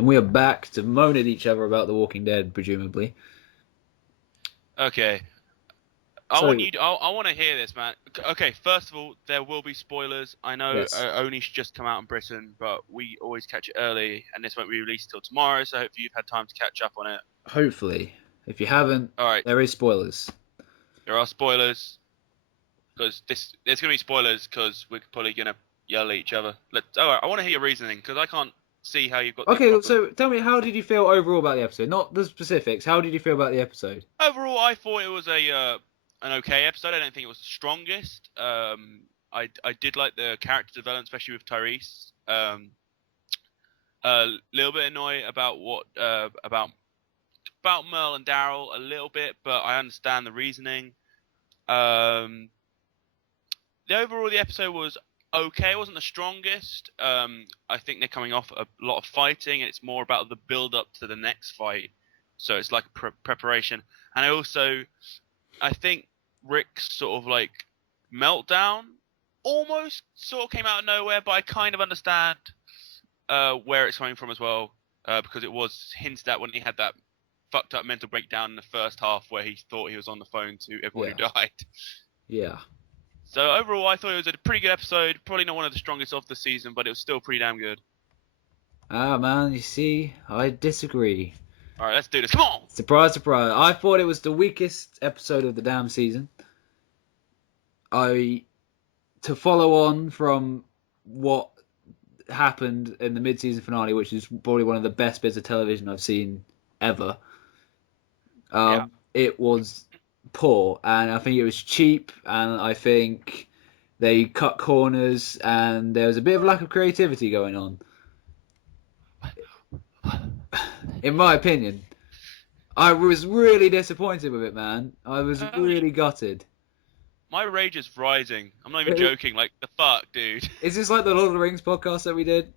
and we are back to moan at each other about The Walking Dead, presumably. Okay, So, I want to hear this, man. Okay, first of all, there will be spoilers. I know yes, Oni's just come out in Britain, but we always catch it early, and this won't be released till tomorrow. So hopefully you've had time to catch up on it. hopefully, if you haven't, All right, there is spoilers. there are spoilers because there's gonna be spoilers because we're probably gonna yell at each other. All right, I want to hear your reasoning because I can't see how you've got the Okay, problem. so tell me, how did you feel overall about the episode? Not the specifics. How did you feel about the episode? Overall, I thought it was a an okay episode. I don't think it was the strongest. I did like the character development, especially with Tyrese. A little bit annoyed about what about Merle and Daryl a little bit, but I understand the reasoning. Um, the episode was okay. It wasn't the strongest. I think they're coming off a lot of fighting, and it's more about the build up to the next fight. So it's like a preparation. And I think Rick's sort of like meltdown almost sort of came out of nowhere, but I kind of understand where it's coming from as well, because it was hinted at when he had that fucked up mental breakdown in the first half where he thought he was on the phone to everyone Yeah, who died. yeah. So overall, I thought it was a pretty good episode. Probably not one of the strongest of the season, but it was still pretty damn good. Ah, man, you see, I disagree. All right, let's do this. Come on. Surprise, surprise. I thought it was the weakest episode of the damn season. I To follow on from what happened in the mid-season finale, which is probably one of the best bits of television I've seen ever. Yeah. It was poor, and I think it was cheap, and I think they cut corners, and there was a bit of lack of creativity going on, in my opinion. I was really disappointed with it, man. I was Holy, really gutted. my rage is rising. I'm not even joking. Like the fuck, dude. Is this like the Lord of the Rings podcast that we did?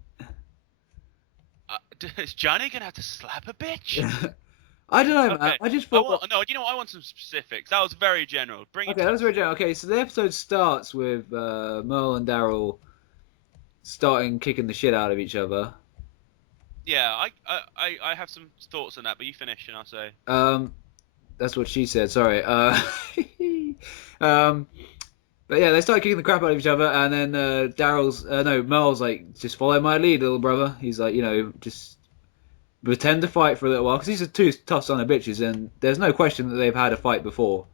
Is Johnny gonna have to slap a bitch? I don't know, man. Okay. I just I thought. want no. You know what? I want some specifics. That was very general. Bring it Okay, to that me. was very general. Okay, so the episode starts with Merle and Daryl starting kicking the shit out of each other. Yeah, I have some thoughts on that, but you finish and I'll say. Um, that's what she said. Sorry. Um, but yeah, they start kicking the crap out of each other, and then Daryl's no Merle's like, just follow my lead, little brother. He's like, just pretend to fight for a little while because these are two tough son of bitches, and there's no question that they've had a fight before.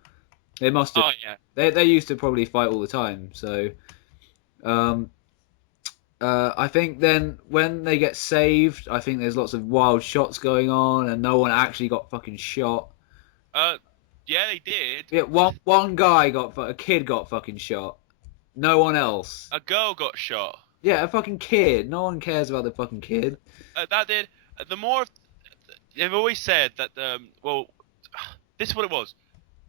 They must have. Oh yeah. They used to probably fight all the time. So um, I think then when they get saved, I think there's lots of wild shots going on, and no one actually got fucking shot. Uh, yeah, they did. Yeah, one guy a kid got fucking shot. No one else. A girl got shot. Yeah, a fucking kid. No one cares about the fucking kid. That did. The more they've always said that. Well, this is what it was.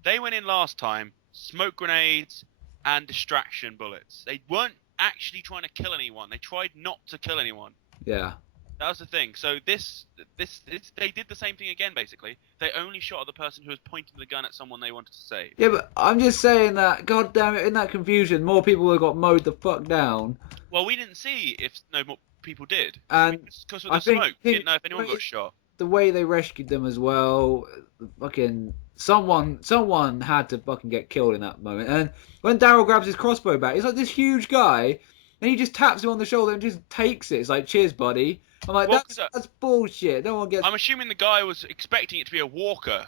They went in last time, smoke grenades and distraction bullets. They weren't actually trying to kill anyone. They tried not to kill anyone. Yeah. That was the thing. So they did the same thing again. Basically, they only shot at the person who was pointing the gun at someone they wanted to save. Yeah, but I'm just saying that, god damn it, in that confusion, more people have got mowed the fuck down. Well, we didn't see if no more people did. And Because of I the smoke, we think didn't know if anyone got shot. the way they rescued them as well, fucking someone had to fucking get killed in that moment. And when Daryl grabs his crossbow back, he's like this huge guy, and he just taps him on the shoulder and just takes it. It's like, cheers, buddy. I'm like, Well, that's bullshit. No one gets. I'm assuming the guy was expecting it to be a walker.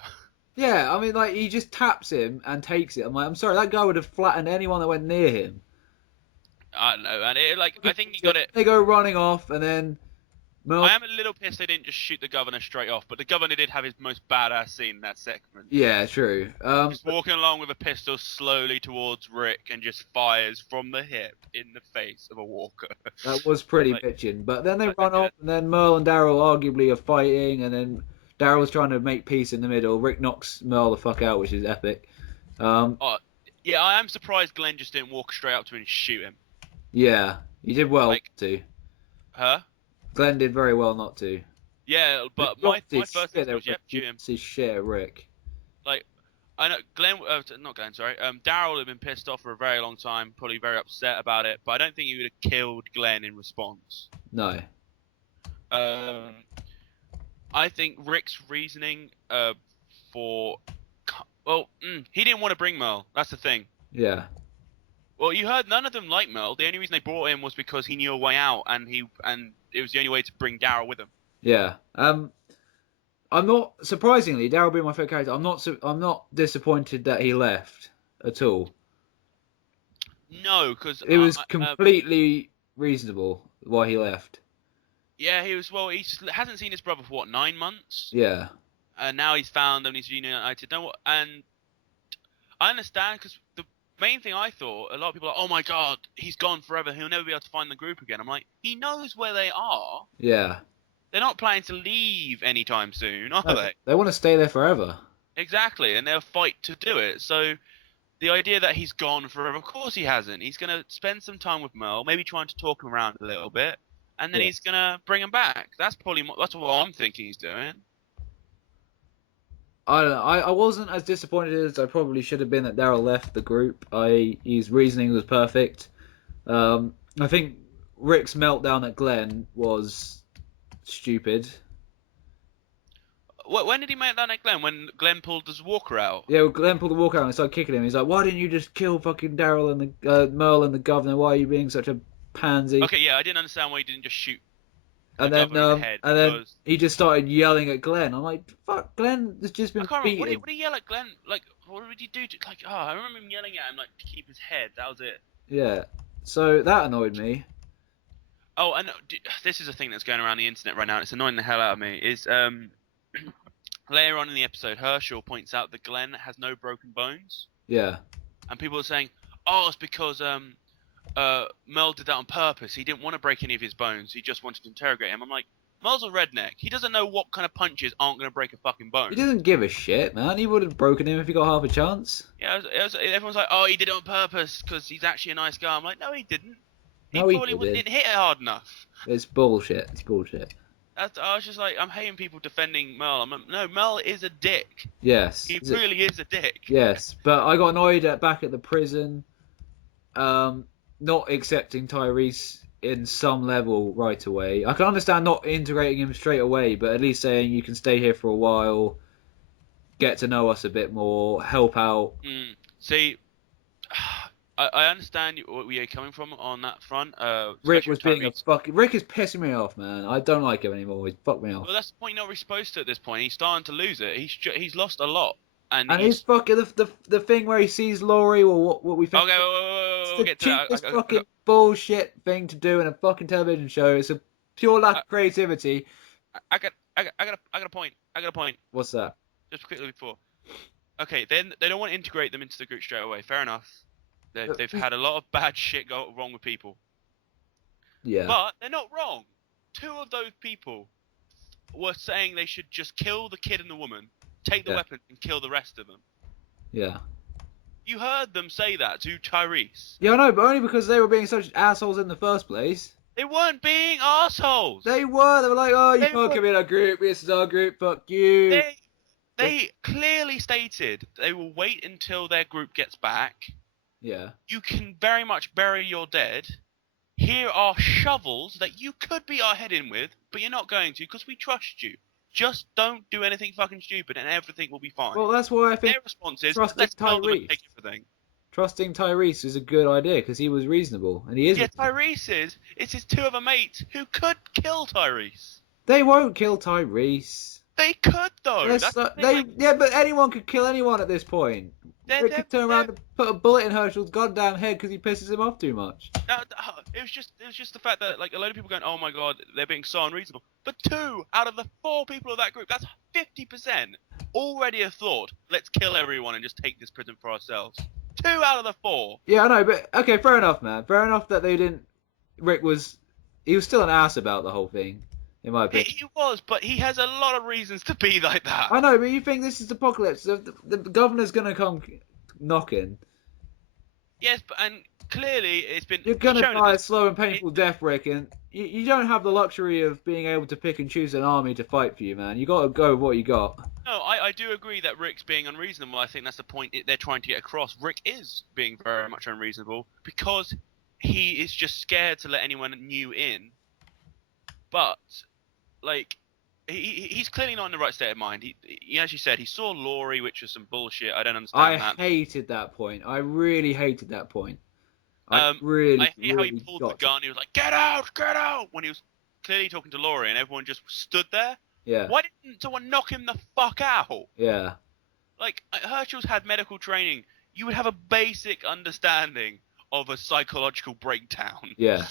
Yeah, I mean, like he just taps him and takes it. I'm like, I'm sorry, that guy would have flattened anyone that went near him. I don't know, and I think he got it. They go running off, and then Mel. I am a little pissed they didn't just shoot the governor straight off, but the governor did have his most badass scene in that segment. Yeah, true. Just walking along with a pistol slowly towards Rick and just fires from the hip in the face of a walker. That was pretty Like, bitching. But then they like, run yeah. off, and then Merle and Daryl arguably are fighting, and then Daryl's trying to make peace in the middle. Rick knocks Merle the fuck out, which is epic. Um, Oh, yeah, I am surprised Glenn just didn't walk straight up to him and shoot him. yeah, he did well Like, not to. huh? Glenn did very well not to. Yeah, but He my lost his first shit instinct was, over yep, shoot him. his shit, Rick. Like, I know Glenn, not Glenn, sorry. Daryl had been pissed off for a very long time, probably very upset about it, but I don't think he would have killed Glenn in response. No. Um, I think Rick's reasoning for he didn't want to bring Merle. That's the thing. Yeah. Well, you heard none of them like Merle. The only reason they brought him was because he knew a way out, and it was the only way to bring Daryl with him. Yeah. I'm not surprisingly Daryl being my favorite character. I'm not disappointed that he left at all. No, because It was completely reasonable why he left. yeah, he was. Well, he hasn't seen his brother for what 9 months. Yeah. And now he's found them. He's reunited. And I understand because the main thing I thought, a lot of people are, oh my god, he's gone forever. He'll never be able to find the group again. I'm like, he knows where they are. Yeah. They're not planning to leave anytime soon, are they? They want to stay there forever. Exactly, and they'll fight to do it. So the idea that he's gone forever, of course he hasn't. He's going to spend some time with Merle, maybe trying to talk him around a little bit, and then he's going to bring him back. That's what I'm thinking he's doing. I don't know. I wasn't as disappointed as I probably should have been that Daryl left the group. His reasoning was perfect. I think Rick's meltdown at Glenn was stupid. When did he make that at Glenn? When Glenn pulled his walker out? Yeah, well, Glenn pulled the walker out and started kicking him. He's like, "Why didn't you just kill fucking Daryl and the Merle and the governor? Why are you being such a pansy?" Okay, yeah, I didn't understand why he didn't just shoot. And then he just started yelling at Glenn. I'm like, "Fuck, Glenn has just been beaten." What did he yell at Glenn? Like, what did he do? I remember him yelling at him like to keep his head. That was it. Yeah, so that annoyed me. Oh, and this is a thing that's going around the internet right now. It's annoying the hell out of me. Is later on in the episode, Herschel points out that Glenn has no broken bones. Yeah. And people are saying, "Oh, it's because Merle did that on purpose. He didn't want to break any of his bones. He just wanted to interrogate him." I'm like, Merle's a redneck. He doesn't know what kind of punches aren't going to break a fucking bone. He doesn't give a shit, man. He would have broken him if he got half a chance. Yeah, everyone's like, "Oh, he did it on purpose because he's actually a nice guy." I'm like, no, he didn't. He didn't hit it hard enough. It's bullshit. It's bullshit. I was just like, I'm hating people defending Merle. I'm like, no, Merle is a dick. Yes. He really is a dick. Yes, but I got annoyed back at the prison, not accepting Tyrese in some level right away. I can understand not integrating him straight away, but at least saying you can stay here for a while, get to know us a bit more, help out. See, I understand where you're coming from on that front. Rick was being a fucking... Rick is pissing me off, man. I don't like him anymore. He's fucked me off. Well, that's the point. You're not really supposed to at this point. He's starting to lose it. He's lost a lot. And he's fucking... The thing where he sees Laurie, or what we think... Okay, we'll get to that. It's the cheapest fucking bullshit thing to do in a fucking television show. It's a pure lack of creativity. I got a point. What's that? Just quickly before. Okay, then they don't want to integrate them into the group straight away. Fair enough. They've had a lot of bad shit go wrong with people. Yeah. But they're not wrong. 2 of those people were saying they should just kill the kid and the woman, take the weapon, and kill the rest of them. Yeah. You heard them say that to Tyrese. Yeah, I know, but only because they were being such assholes in the first place. They weren't being assholes. They were. They were like, "Oh, you can't come in our group. This is our group. Fuck you." They clearly stated they will wait until their group gets back. Yeah. You can very much bury your dead. Here are shovels that you could beat our head in with, but you're not going to because we trust you. Just don't do anything fucking stupid and everything will be fine. Well, that's why I think their response is, let's kill them and take everything. Trusting Tyrese is a good idea because he was reasonable, and he is. Yeah, Tyrese is. It's his 2 other mates who could kill Tyrese. They won't kill Tyrese. They could though. Yeah, but anyone could kill anyone at this point. They could turn around and put a bullet in Herschel's goddamn head because he pisses him off too much. It was just the fact that like a load of people going, oh my god, they're being so unreasonable. But 2 out of the 4 people of that group, that's 50%, already have thought, let's kill everyone and just take this prison for ourselves. 2 out of the 4. Yeah, I know, but okay, fair enough, man. Fair enough that they didn't. He was still an ass about the whole thing. In my opinion. He was, but he has a lot of reasons to be like that. I know, but you think this is Apocalypse? The governor's gonna come knocking. Yes, and clearly it's been. You're gonna die a slow and painful death, Rick, and you don't have the luxury of being able to pick and choose an army to fight for you, man. You got to go with what you got. No, I do agree that Rick's being unreasonable. I think that's the point they're trying to get across. Rick is being very much unreasonable because he is just scared to let anyone new in. But like, he's clearly not in the right state of mind. He as you said, he saw Laurie, which was some bullshit. I don't I understand that. hated that point. I really hated that point. I Um, really, I hate how he really pulled the got to. gun. He was like, get out!" When he was clearly talking to Laurie, and everyone just stood there. Yeah, Why didn't someone knock him the fuck out? yeah, Like Herschel's had medical training. You would have a basic understanding of a psychological breakdown. yeah.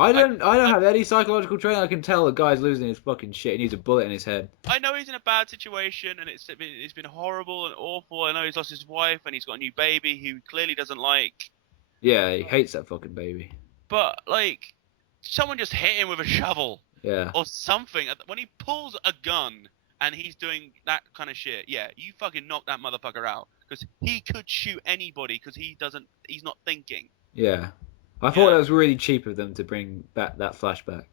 I don't I, have any psychological training. I can tell the guy's losing his fucking shit. He needs a bullet in his head. I know he's in a bad situation, and it's been horrible and awful. I know he's lost his wife, and he's got a new baby who he clearly doesn't like. Yeah, he hates that fucking baby. But like, someone just hit him with a shovel Yeah, or something. When he pulls a gun and he's doing that kind of shit, yeah, you fucking knock that motherfucker out because he could shoot anybody because he's not thinking. yeah. I thought that was really cheap of them to bring back that flashback.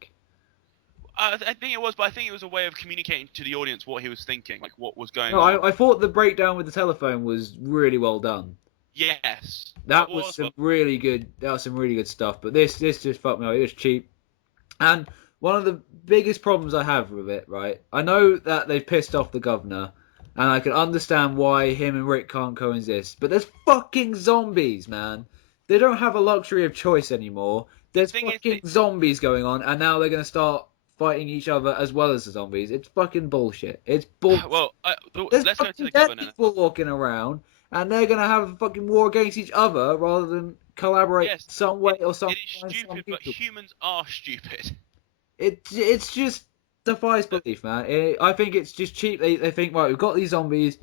I think it was, but I think it was a way of communicating to the audience what he was thinking, like what was going No, on. I thought the breakdown with the telephone was really well done. Yes, That was some really good. That was some really good stuff. But this just fucked me up. It was cheap. And one of the biggest problems I have with it, right? I know that they've pissed off the governor, and I can understand why him and Rick can't coexist. But there's fucking zombies, man. They don't have a luxury of choice anymore. There's fucking zombies going on, and now they're gonna start fighting each other as well as the zombies. It's fucking bullshit. It's bullshit. Well, There's let's go to fucking the dead governor. people walking around, and they're gonna have a fucking war against each other rather than collaborate some way or some. It is stupid, but humans are stupid. It's just defies belief, man. I think it's just cheap. They think, right, we've got these zombies.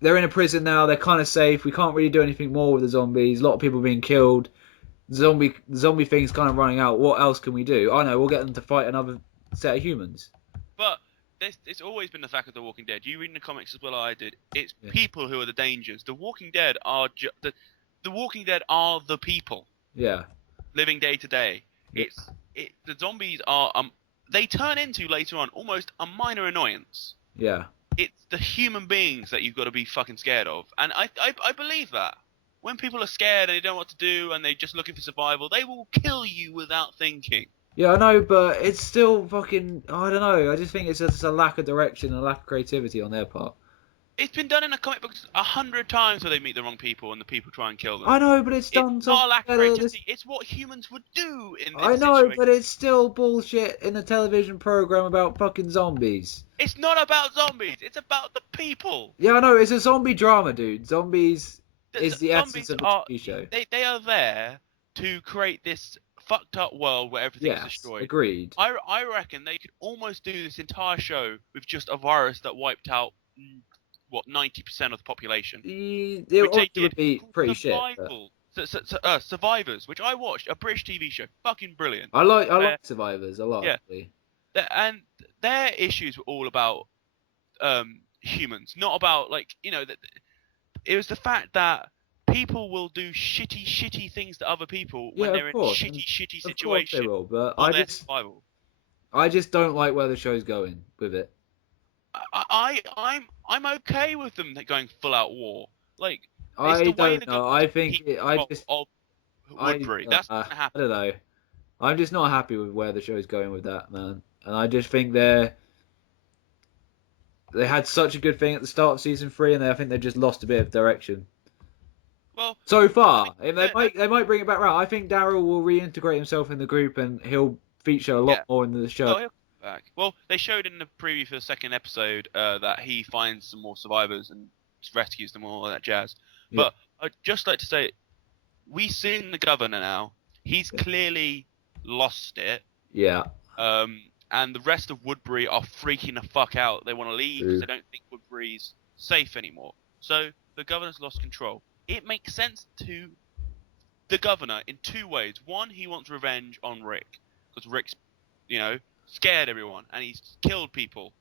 They're in a prison now. They're kind of safe. We can't really do anything more with the zombies. A lot of people being killed. The zombie thing's kind of running out. What else can we do? I know. We'll get them to fight another set of humans. But it's always been the fact of The Walking Dead. You read in the comics as well as I did. It's people who are the dangers. The Walking Dead are the Walking Dead are the people. Yeah. Living day to day. Yeah. The zombies are they turn into later on almost a minor annoyance. Yeah. It's the human beings that you've got to be fucking scared of, and I believe that. When people are scared and they don't know what to do and they're just looking for survival, they will kill you without thinking. Yeah, I know, but it's still fucking. I don't know. I just think it's just a lack of direction and a lack of creativity on their part. It's been done in the comic books 100 times where they meet the wrong people and the people try and kill them. I know, but it's done. It's not a lack of creativity. It's what humans would do in this I know, situation. but it's still bullshit in a television program about fucking zombies. It's not about zombies. It's about the people. Yeah, I know. It's a zombie drama, dude. Zombies is the essence of the TV show. They are there to create this fucked up world where everything is destroyed. Agreed. I reckon they could almost do this entire show with just a virus that wiped out 90% of the population. It would be pretty Survival. shit. Survivors, which I watched, a British TV show, fucking brilliant. I like Survivors a lot. Yeah. Actually. And their issues were all about humans, not about it was the fact that people will do shitty things to other people when they're in shitty situations. Of course they will, but survival. I just don't like where the show's going with it. I'm okay with them going full out war. Like I don't know. I think of Woodbury. That's gonna happen. I don't know. I'm just not happy with where the show's going with that, man. And I just think they had such a good thing at the start of season 3, and I think they've just lost a bit of direction. Well, so far, they might bring it back around. I think Daryl will reintegrate himself in the group, and he'll feature a lot more in the show. Oh, he'll come back. Well, they showed in the preview for the second episode that he finds some more survivors and rescues them all that jazz. Yeah. But I'd just like to say, we've seen the governor now. He's clearly lost it. Yeah. And the rest of Woodbury are freaking the fuck out. They want to leave because they don't think Woodbury's safe anymore. So the governor's lost control. It makes sense to the governor in two ways. One, he wants revenge on Rick because Rick's, scared everyone and he's killed people,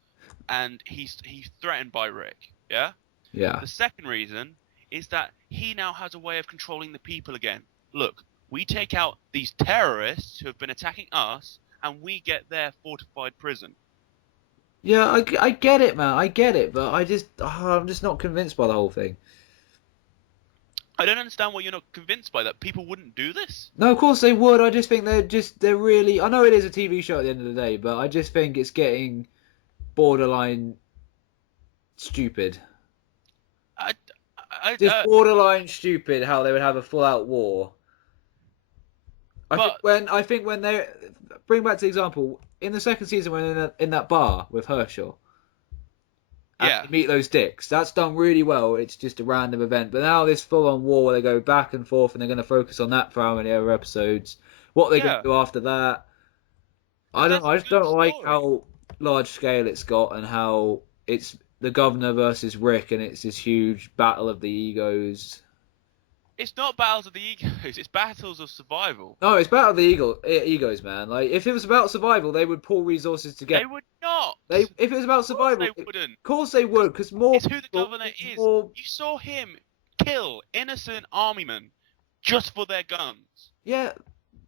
and he's threatened by Rick. Yeah. Yeah. The second reason is that he now has a way of controlling the people again. Look, we take out these terrorists who have been attacking us, and we get their fortified prison. Yeah, I get it, man. I get it, but I'm just not convinced by the whole thing. I don't understand why you're not convinced by that. People wouldn't do this? No, of course they would. I just think they're really... I know it is a TV show at the end of the day, but I just think it's getting borderline stupid. Just I, borderline stupid how they would have a full-out war. but I think when they bring back to the example in the second season when in that bar with Herschel and yeah, they meet those dicks, that's done really well. It's just a random event, but now this full-on war where they go back and forth and they're going to focus on that for how many other episodes? What they're going yeah, to do after that? I but don't that's know. a I just good don't like story. how large scale it's got and how it's the governor versus Rick and it's this huge battle of the egos. It's not battles of the egos; it's battles of survival. No, it's about the egos, man. Like if it was about survival, they would pull resources together. They would not. If it was about Of course survival, they of wouldn't. course they would, because more It's who the people governor means is. more. You saw him kill innocent army men just for their guns. Yeah,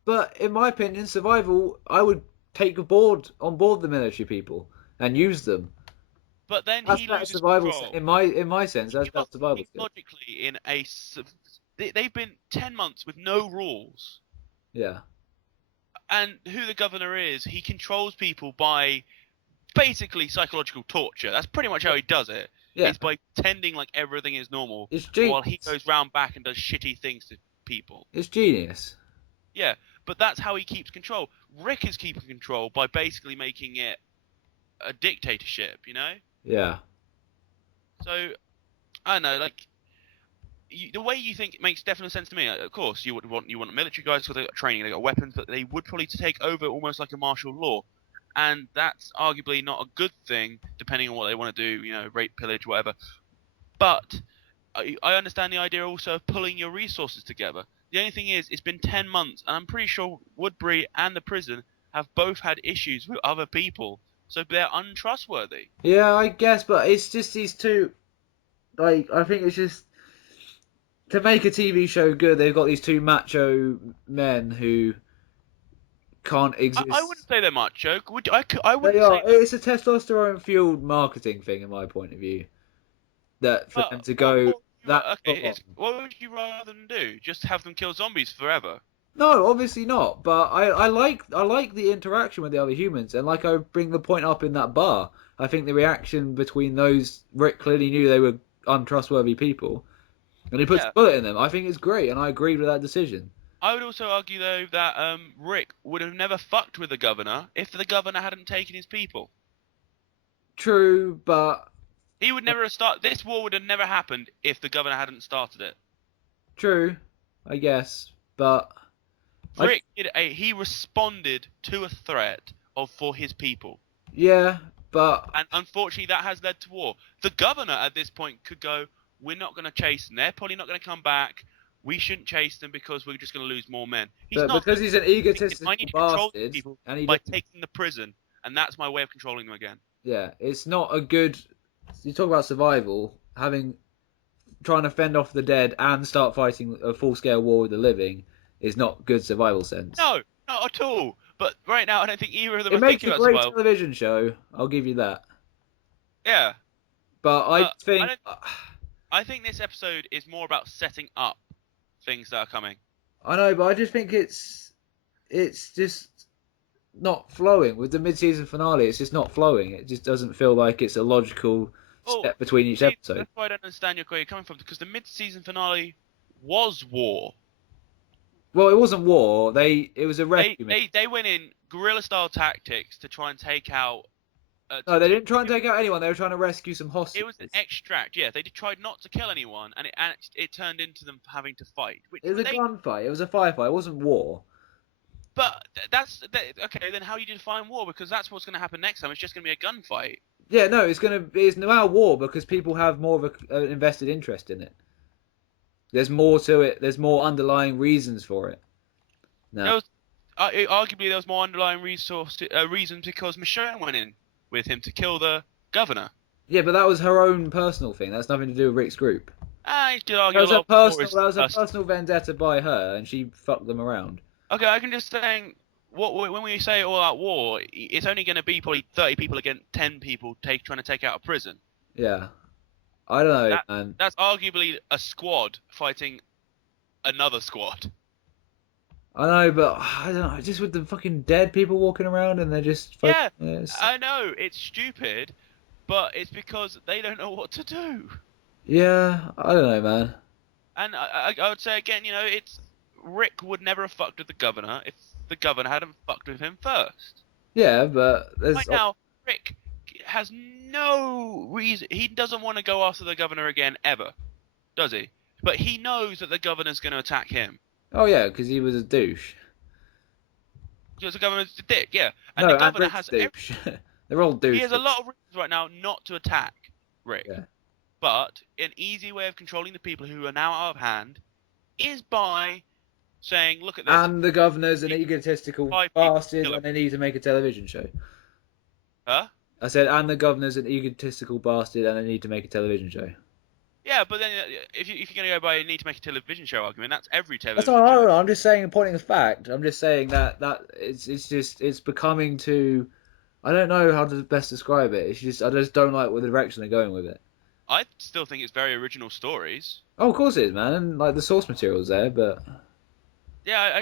but in my opinion, survival, I would take on board the military people and use them. But then That's he better loses survival. control. In my sense, that's You better must survival think skill. logically in a. They've been 10 months with no rules. Yeah, And who the governor is, he controls people by basically psychological torture. That's pretty much how he does it. yeah, Is by pretending like everything is normal it's while he genius. goes round back and does shitty things to people. It's genius. Yeah, but that's how he keeps control. Rick is keeping control by basically making it a dictatorship, you know? Yeah, So, I don't know, like, the way you think makes definite sense to me. Of course, you want military guys because they got training, they got weapons, but they would probably take over almost like a martial law, and that's arguably not a good thing, depending on what they want to do. You know, rape, pillage, whatever. But I understand the idea also of pulling your resources together. The only thing is, it's been 10 months, and I'm pretty sure Woodbury and the prison have both had issues with other people, so they're untrustworthy. yeah, I guess, but it's just these two. Like, I think it's just to make a TV show good. They've got these two macho men who can't I wouldn't exist. say they're macho. I They wouldn't are. say that. It's a testosterone fueled marketing thing, in my point of view. That for them But to go that okay, full on. what would you rather them do? Just have them kill zombies forever? No, obviously not. But I like the interaction with the other humans, and like I bring the point up in that bar. I think the reaction between those Rick clearly knew they were untrustworthy people, and he puts a Yeah. bullet in them. I think it's great, and I agreed with that decision. I would also argue though that Rick would have never fucked with the governor if the governor hadn't taken his people. True, but He would never have started. This war would have never happened if the governor hadn't started it. true, I guess. But I Rick he responded to a threat of for his people, yeah, but and unfortunately that has led to war. The governor at this point could go, "We're not going to chase them. They're probably not going to come back. We shouldn't chase them because we're just going to lose more men." He's but not because going he's an to. I egotistical need to control these bastard, people and he by doesn't. taking the prison, and that's my way of controlling them again. Yeah, it's not a good. You talk about survival, trying to fend off the dead and start fighting a full scale war with the living is not good survival sense. No, not at all. But right now, I don't think either of them It are makes thinking a about great survival. television show, I'll give you that. Yeah, But I but think I think this episode is more about setting up things that are coming. I know, but I just think it's just not flowing with the mid-season finale. It's just not flowing. It just doesn't feel like it's a logical Well, step between each see, episode. that's why I don't understand where you're coming from, because the mid-season finale was war. Well, it wasn't war. It was a They rescue mission. they they went in guerrilla-style tactics to try and take out. No, they didn't try and take out anyone. They were trying to rescue some It was an hostages. extract. Yeah, they tried not to kill anyone, and it turned into them having to fight. Which It was a they gunfight. It was a firefight. It wasn't war. But okay. Then how do you define war? Because that's what's going to happen next time. It's just going to be a gunfight. Yeah, no, it's now war because people have more of an invested interest in it. There's more to it. There's more underlying reasons for it. There No. was arguably there was more underlying reasons because Michonne went in with him to kill the governor. Yeah, but that was her own personal thing. That's nothing to do with Rick's group. You could argue a lot more is That was a personal. personal vendetta by her, and she fucked them around. Okay, I can just saying when we say all out war, it's only going to be probably 30 people against 10 people trying to take out a prison. Yeah, I don't know, That man. that's arguably a squad fighting another squad. I know, but I don't know. Just with the fucking dead people walking around and they're just fucking. Yeah, Yeah, it's- I know it's stupid, but it's because they don't know what to do. yeah, I don't know, man. And I would say again, it's Rick would never have fucked with the governor if the governor hadn't fucked with him first. Yeah, but Right there's. now, Rick has no reason. He doesn't want to go after the governor again ever, does he? But he knows that the governor's going to attack him. Oh yeah, because he was a douche. Because the governor's a dick, yeah. And No, the and governor Rick's has a douche. They're all he has a douches. lot of reasons right now not to attack Rick. Yeah. But an easy way of controlling the people who are now out of hand is by saying, "Look at this." And the governor's an egotistical 5 people bastard, kill him. and they need to make a television show. Huh? I said, and the governor's an egotistical bastard, and they need to make a television show. Yeah, but then if you're going to go by you need to make a television show argument, that's every That's television not. show. I'm just saying, pointing a fact. I'm just saying that it's becoming too. I don't know how to best describe it. It's just I just don't like the direction they're going with it. I still think it's very original stories. Oh, of course it is, man. And, like the source material's there, but Yeah,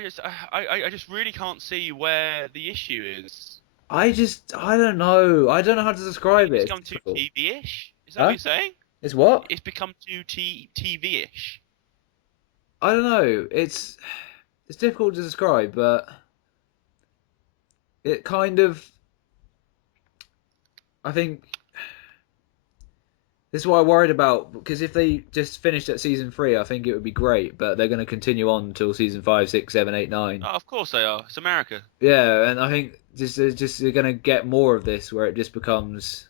I just really can't see where the issue is. I don't know. I don't know how to describe it. It's It's become too difficult. TV-ish. Is that Huh? what you're saying? It's what? It's become too TV-ish. I don't know. It's difficult to describe, but it kind of. I think this is what I worried about because if they just finished at season 3, I think it would be great. But they're going to continue on until season 5, 6, 7, 8, 9. Oh, of course they are. It's America. Yeah, and I think they're going to get more of this where it just becomes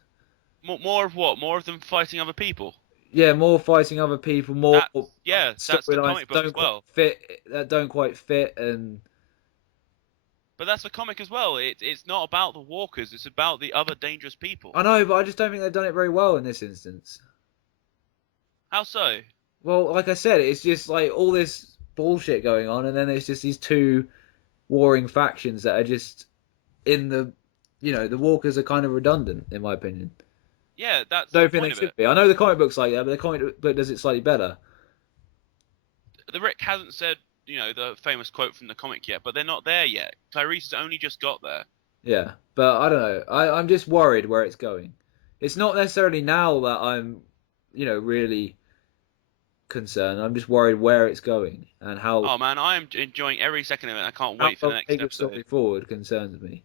More of what? More of them fighting other people. more fighting other people, more That's the storylines comic book as well. that don't quite fit, and But that's the comic as well. It's not about the walkers. It's about the other dangerous people. I know, but I just don't think they've done it very well in this instance. How so? Well, like I said, it's just like all this bullshit going on, and then it's just these two warring factions that are just in the, the Walkers are kind of redundant, in my opinion. Yeah, that's Don't the think they point of should it. be. I know the comic book's like that, but the comic book does it slightly better. The Rick hasn't said, the famous quote from the comic yet, but they're not there yet. Tyrese has only just got there. Yeah, but I don't know. I'm just worried where it's going. It's not necessarily now that I'm, really concerned. I'm just worried where it's going and how Oh man, I am enjoying every second of it. I can't how wait for the they'll next take the story episode. forward concerns me.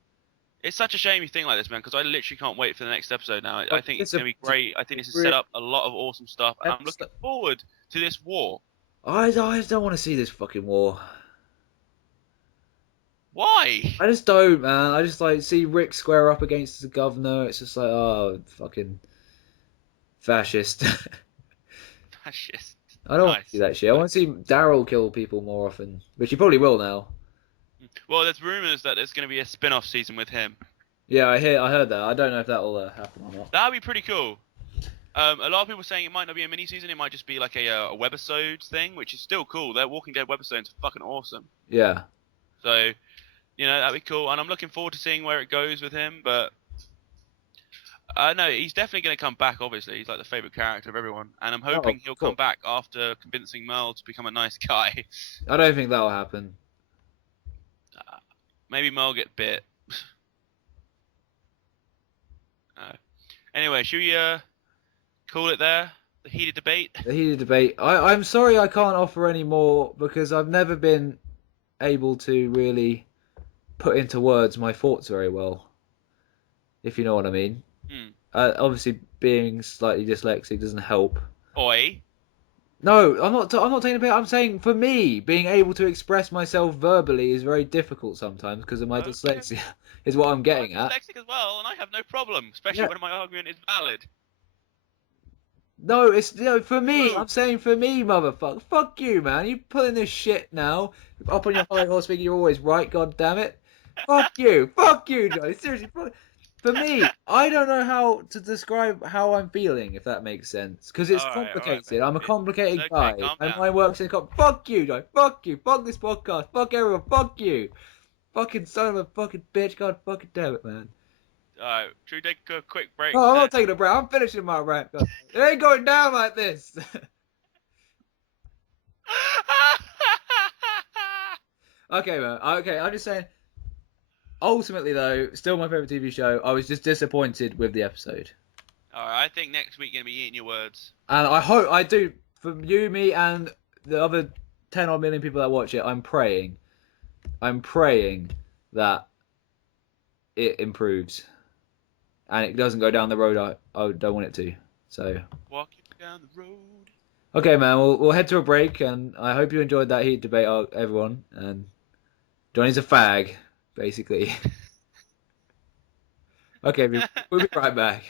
It's such a shame you think like this, man, because I literally can't wait for the next episode now. I Well, think it's it's going to be great. I think this has set up a lot of awesome stuff, and I'm looking forward to this war. I don't want to see this fucking war. Why? I just don't, man. I just like see Rick square up against the governor. It's just like, oh, fucking fascist. Fascist. I don't want to Nice. see that shit. I want to see Daryl kill people more often, which he probably will now. Well, there's rumors that there's going to be a spin-off season with him. Yeah, I heard that. I don't know if that will happen or not. That'd be pretty cool. A lot of people saying it might not be a mini season. It might just be like a webisode thing, which is still cool. Their Walking Dead webisodes are fucking awesome. Yeah. So, that'd be cool. And I'm looking forward to seeing where it goes with him. But no, he's definitely going to come back. Obviously, he's like the favorite character of everyone, and I'm hoping of he'll course. come back after convincing Merle to become a nice guy. I don't think that'll happen. Maybe Merle get bit. Anyway, should we call it there? The heated debate. The heated debate. I'm sorry I can't offer any more because I've never been able to really put into words my thoughts very well. If you know what I mean. Obviously, being slightly dyslexic doesn't help. Oi. No, I'm not taking a bit. I'm saying for me, being able to express myself verbally is very difficult sometimes because of my Okay. dyslexia. Is what I'm getting I'm at. dyslexic as well, and I have no problem, especially Yeah. when my argument is valid. No, it's for me. No. I'm saying for me, motherfucker. Fuck you, man. You pulling this shit now. Up on your high horse, thinking you're always right. God damn it. Fuck you. Fuck you, Johnny. Seriously. For me, I don't know how to describe how I'm feeling, if that makes sense. Because it's All right, complicated. mate. I'm a complicated It's okay, guy. calm And down. my work's in fuck you, Johnny. Fuck you. Fuck this podcast. Fuck everyone. Fuck you. Fucking son of a fucking bitch. God fucking damn it, man. Alright, should we take a quick break? Oh, I'm then? not taking a break. I'm finishing my rant. God. It ain't going down like this. Okay, man. Okay, I'm just saying. Ultimately, though, still my favorite TV show. I was just disappointed with the episode, All right, I think next week you're gonna be eating your words. and I hope I do for you, me, and the other 10 odd million people that watch it. I'm praying that it improves and it doesn't go down the road I don't want it to. So, Walking down the road. okay, man, we'll head to a break, and I hope you enjoyed that heat debate, everyone. And Johnny's a fag, basically. Okay, we'll be right back.